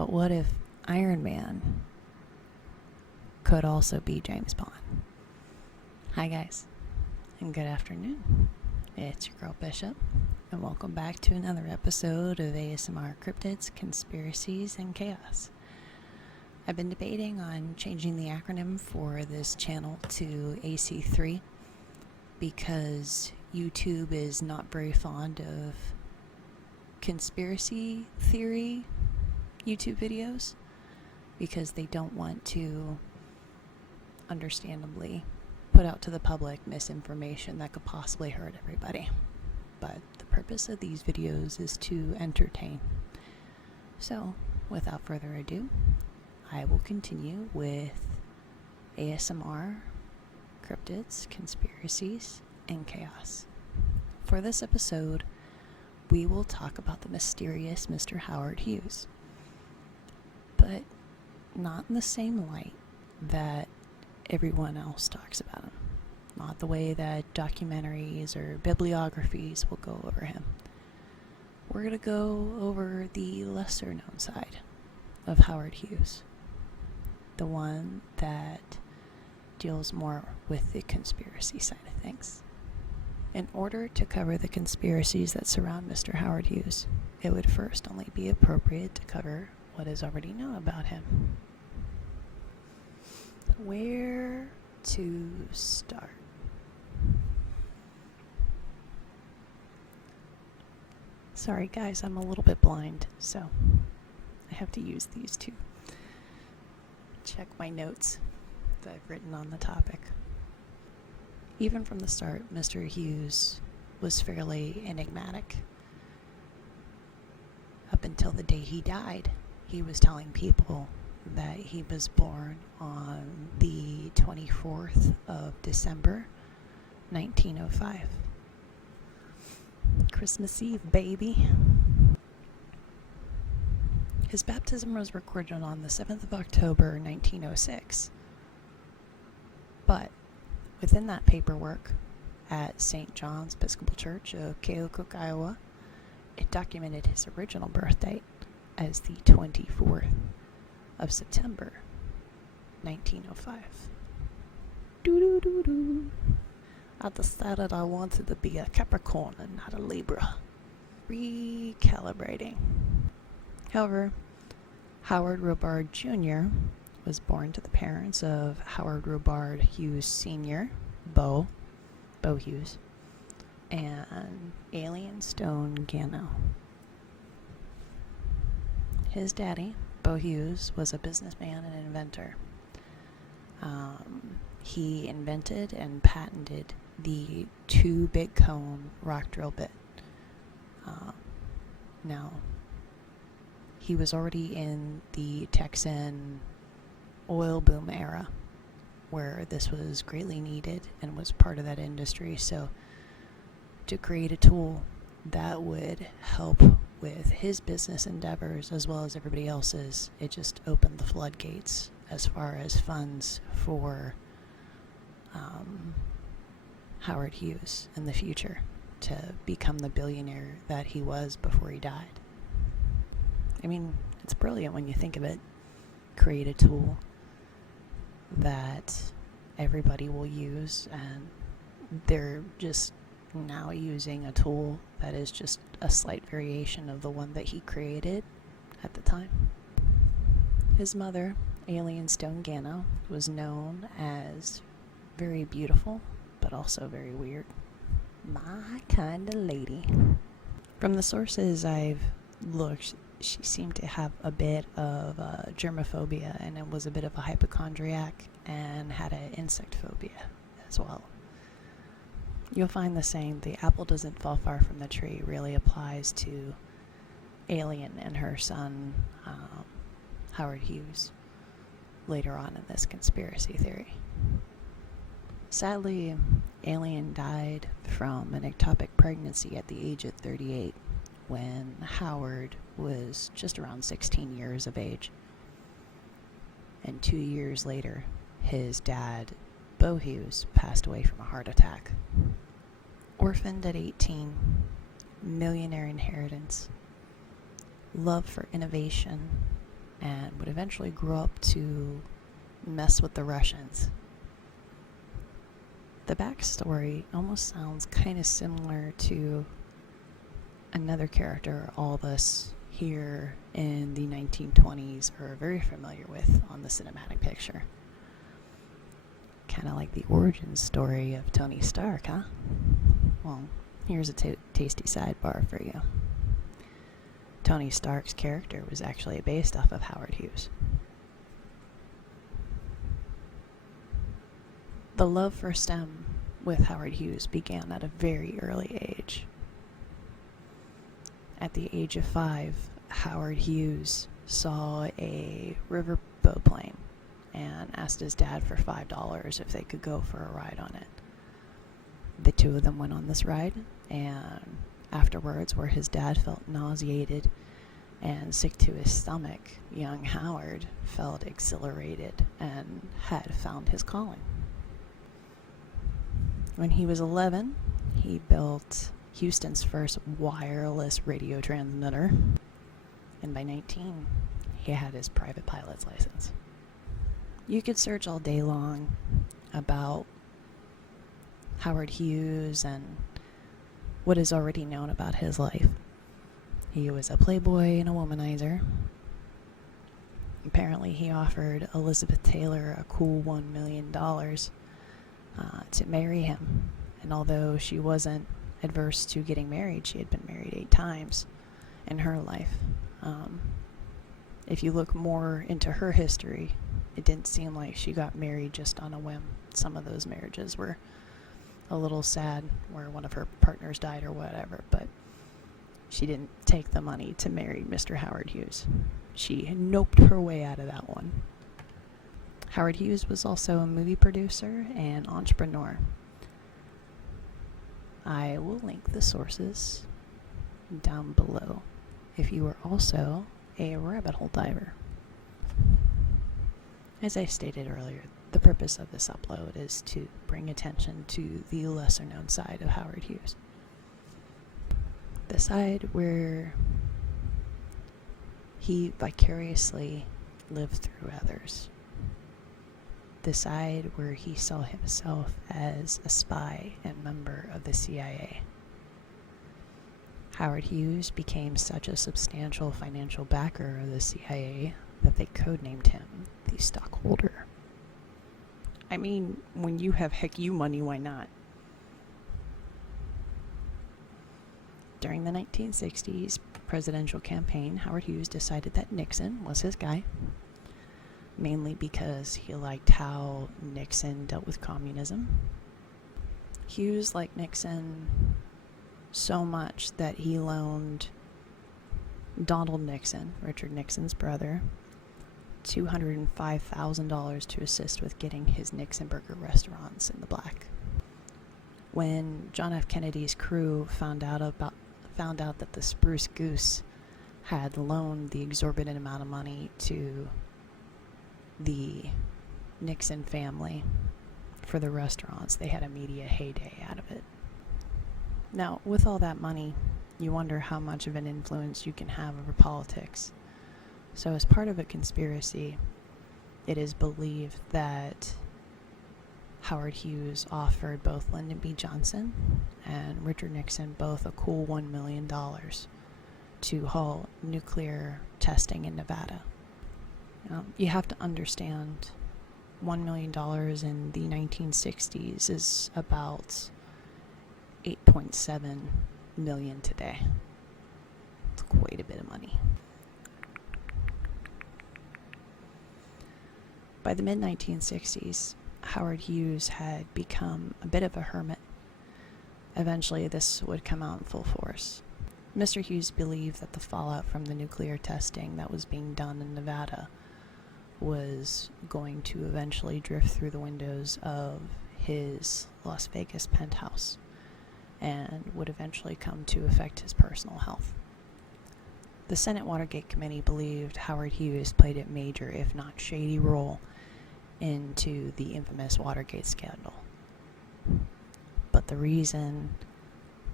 But what if Iron Man could also be James Bond? Hi guys, and good afternoon. It's your girl Bishop, and welcome back to another episode of ASMR Cryptids, Conspiracies, and Chaos. I've been debating on changing the acronym for this channel to AC3 because YouTube is not very fond of conspiracy theory YouTube videos because they don't want to, understandably, put out to the public misinformation that could possibly hurt everybody. But the purpose of these videos is to entertain. So, without further ado, I will continue with ASMR, Cryptids, Conspiracies, and Chaos. For this episode, we will talk about the mysterious Mr. Howard Hughes, but not in the same light that everyone else talks about him. Not the way that documentaries or bibliographies will go over him. We're going to go over the lesser known side of Howard Hughes. The one that deals more with the conspiracy side of things. In order to cover the conspiracies that surround Mr. Howard Hughes, it would first only be appropriate to cover what is already known about him. Where to start? Sorry guys, I'm a little bit blind, so I have to use these to check my notes that I've written on the topic. Even from the start, Mr. Hughes was fairly enigmatic. Up until the day he died, he was telling people that he was born on the 24th of December, 1905. Christmas Eve, baby. His baptism was recorded on the 7th of October, 1906. But within that paperwork at St. John's Episcopal Church of Keokuk, Iowa, it documented his original birth date as the 24th of September, 1905. Doo-doo-doo-doo. I decided I wanted to be a Capricorn and not a Libra. Recalibrating. However, Howard Robard Jr. was born to the parents of Howard Robard Hughes Sr., Bo Hughes, and Alien Stone Gano. His daddy, Bo Hughes, was a businessman and inventor. He invented and patented the 2-big cone rock drill bit. Now, he was already in the Texan oil boom era, where this was greatly needed and was part of that industry. So, to create a tool that would help with his business endeavors as well as everybody else's, it just opened the floodgates as far as funds for Howard Hughes in the future to become the billionaire that he was before he died. I mean, it's brilliant when you think of it. Create a tool that everybody will use, and they're just now using a tool that is just a slight variation of the one that he created at the time. His mother, Alien Stone Gano, was known as very beautiful, but also very weird. My kind of lady. From the sources I've looked, she seemed to have a bit of germophobia, and it was a bit of a hypochondriac, and had an insect phobia as well. You'll find the saying, the apple doesn't fall far from the tree, really applies to Alien and her son, Howard Hughes, later on in this conspiracy theory. Sadly, Alien died from an ectopic pregnancy at the age of 38, when Howard was just around 16 years of age. And 2 years later, his dad, Bo Hughes, passed away from a heart attack. Orphaned at 18, millionaire inheritance, love for innovation, and would eventually grow up to mess with the Russians. The backstory almost sounds kind of similar to another character all of us here in the 1920s are very familiar with on the cinematic picture. Kind of like the origin story of Tony Stark, huh? Well, here's a tasty sidebar for you. Tony Stark's character was actually based off of Howard Hughes. The love for STEM with Howard Hughes began at a very early age. At the age of 5, Howard Hughes saw a riverboat plane and asked his dad for $5 if they could go for a ride on it. The two of them went on this ride, and afterwards, where his dad felt nauseated and sick to his stomach, young Howard felt exhilarated and had found his calling. When he was 11, he built Houston's first wireless radio transmitter, and by 19, he had his private pilot's license. You could search all day long about Howard Hughes and what is already known about his life. He was a playboy and a womanizer. Apparently, he offered Elizabeth Taylor a cool $1 million to marry him. And although she wasn't adverse to getting married, she had been married 8 times in her life. If you look more into her history, it didn't seem like she got married just on a whim. Some of those marriages were a little sad, where one of her partners died or whatever, but she didn't take the money to marry Mr. Howard Hughes. She noped her way out of that one. Howard Hughes was also a movie producer and entrepreneur. I will link the sources down below if you are also a rabbit hole diver. As I stated earlier, the purpose of this upload is to bring attention to the lesser known side of Howard Hughes. The side where he vicariously lived through others. The side where he saw himself as a spy and member of the CIA. Howard Hughes became such a substantial financial backer of the CIA that they codenamed him the Stockholder. I mean, when you have heck you money, why not? During the 1960s presidential campaign, Howard Hughes decided that Nixon was his guy, mainly because he liked how Nixon dealt with communism. Hughes liked Nixon so much that he loaned Donald Nixon, Richard Nixon's brother, $205,000 to assist with getting his Nixon Burger restaurants in the black. When John F. Kennedy's crew found out that the Spruce Goose had loaned the exorbitant amount of money to the Nixon family for the restaurants, they had a media heyday out of it. Now, with all that money, you wonder how much of an influence you can have over politics. So as part of a conspiracy, it is believed that Howard Hughes offered both Lyndon B. Johnson and Richard Nixon both a cool $1 million to halt nuclear testing in Nevada. You have to understand, $1 million in the 1960s is about $8.7 million today. It's quite a bit of money. By the mid-1960s, Howard Hughes had become a bit of a hermit. Eventually, this would come out in full force. Mr. Hughes believed that the fallout from the nuclear testing that was being done in Nevada was going to eventually drift through the windows of his Las Vegas penthouse and would eventually come to affect his personal health. The Senate Watergate Committee believed Howard Hughes played a major, if not shady, role into the infamous Watergate scandal. But the reason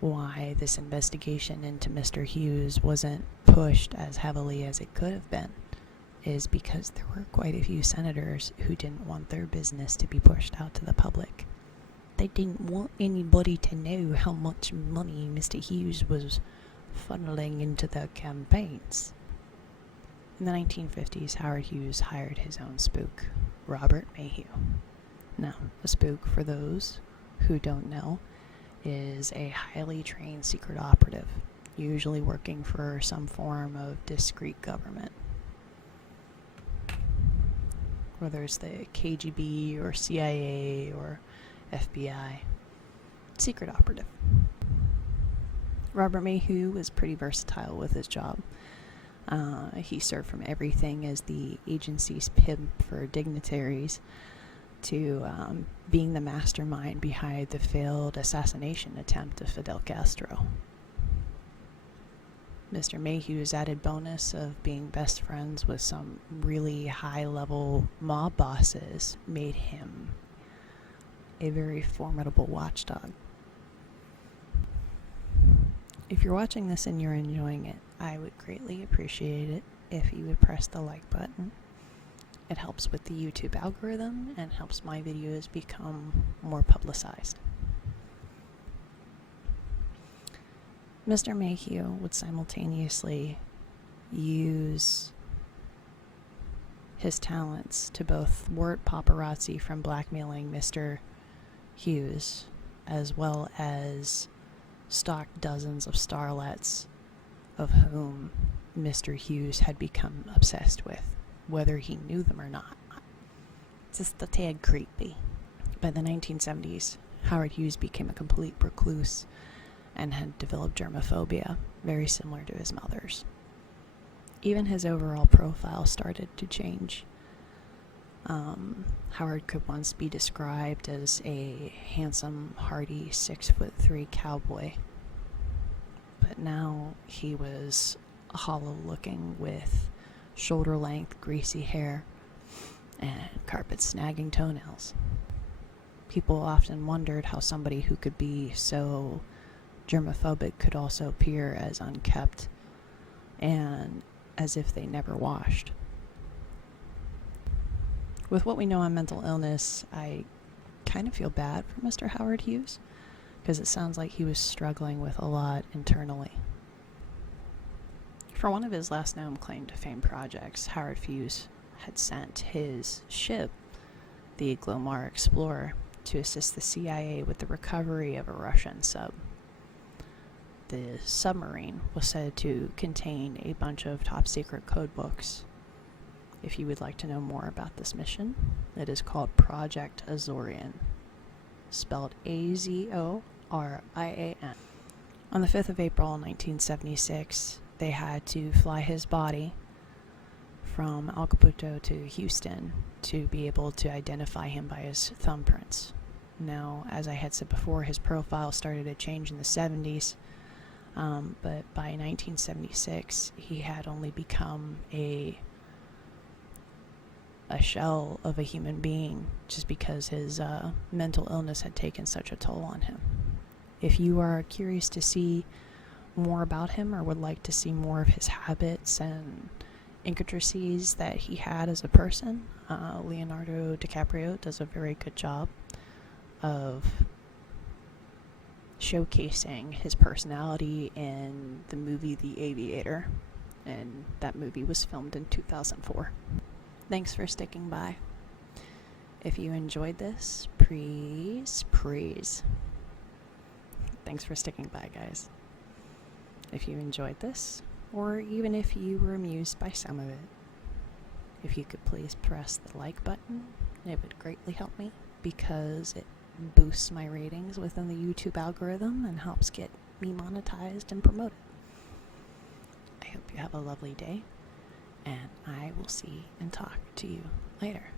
why this investigation into Mr. Hughes wasn't pushed as heavily as it could have been is because there were quite a few senators who didn't want their business to be pushed out to the public. They didn't want anybody to know how much money Mr. Hughes was funneling into their campaigns. In the 1950s, Howard Hughes hired his own spook, Robert Mayhew. Now, a spook, for those who don't know, is a highly trained secret operative, usually working for some form of discreet government. Whether it's the KGB or CIA or FBI, secret operative. Robert Mayhew was pretty versatile with his job. He served from everything as the agency's pimp for dignitaries to being the mastermind behind the failed assassination attempt of Fidel Castro. Mr. Mayhew's added bonus of being best friends with some really high-level mob bosses made him a very formidable watchdog. If you're watching this and you're enjoying it, I would greatly appreciate it if you would press the like button. It helps with the YouTube algorithm and helps my videos become more publicized. Mr. Mayhew would simultaneously use his talents to both thwart paparazzi from blackmailing Mr. Hughes, as well as stalk dozens of starlets of whom Mr. Hughes had become obsessed with, whether he knew them or not. Just a tad creepy. By the 1970s, Howard Hughes became a complete recluse and had developed germophobia, very similar to his mother's. Even his overall profile started to change. Howard could once be described as a handsome, hardy 6'3" cowboy, but now he was hollow-looking with shoulder-length, greasy hair and carpet-snagging toenails. People often wondered how somebody who could be so germophobic could also appear as unkempt and as if they never washed. With what we know on mental illness, I kind of feel bad for Mr. Howard Hughes, because it sounds like he was struggling with a lot internally. For one of his last known claim to fame projects, Howard Hughes had sent his ship, the Glomar Explorer, to assist the CIA with the recovery of a Russian sub. The submarine was said to contain a bunch of top-secret code books. If you would like to know more about this mission, it is called Project Azorian, spelled Azorian. On the 5th of April 1976, they had to fly his body from Acapulco to Houston to be able to identify him by his thumbprints. Now, as I had said before, his profile started to change in the 70s, but by 1976, he had only become a shell of a human being, just because his mental illness had taken such a toll on him. If you are curious to see more about him or would like to see more of his habits and intricacies that he had as a person, Leonardo DiCaprio does a very good job of showcasing his personality in the movie The Aviator, and that movie was filmed in 2004. Thanks for sticking by. If you enjoyed this, please. Thanks for sticking by, guys. If you enjoyed this, or even if you were amused by some of it, if you could please press the like button, it would greatly help me, because it boosts my ratings within the YouTube algorithm and helps get me monetized and promoted. I hope you have a lovely day, and I will see and talk to you later.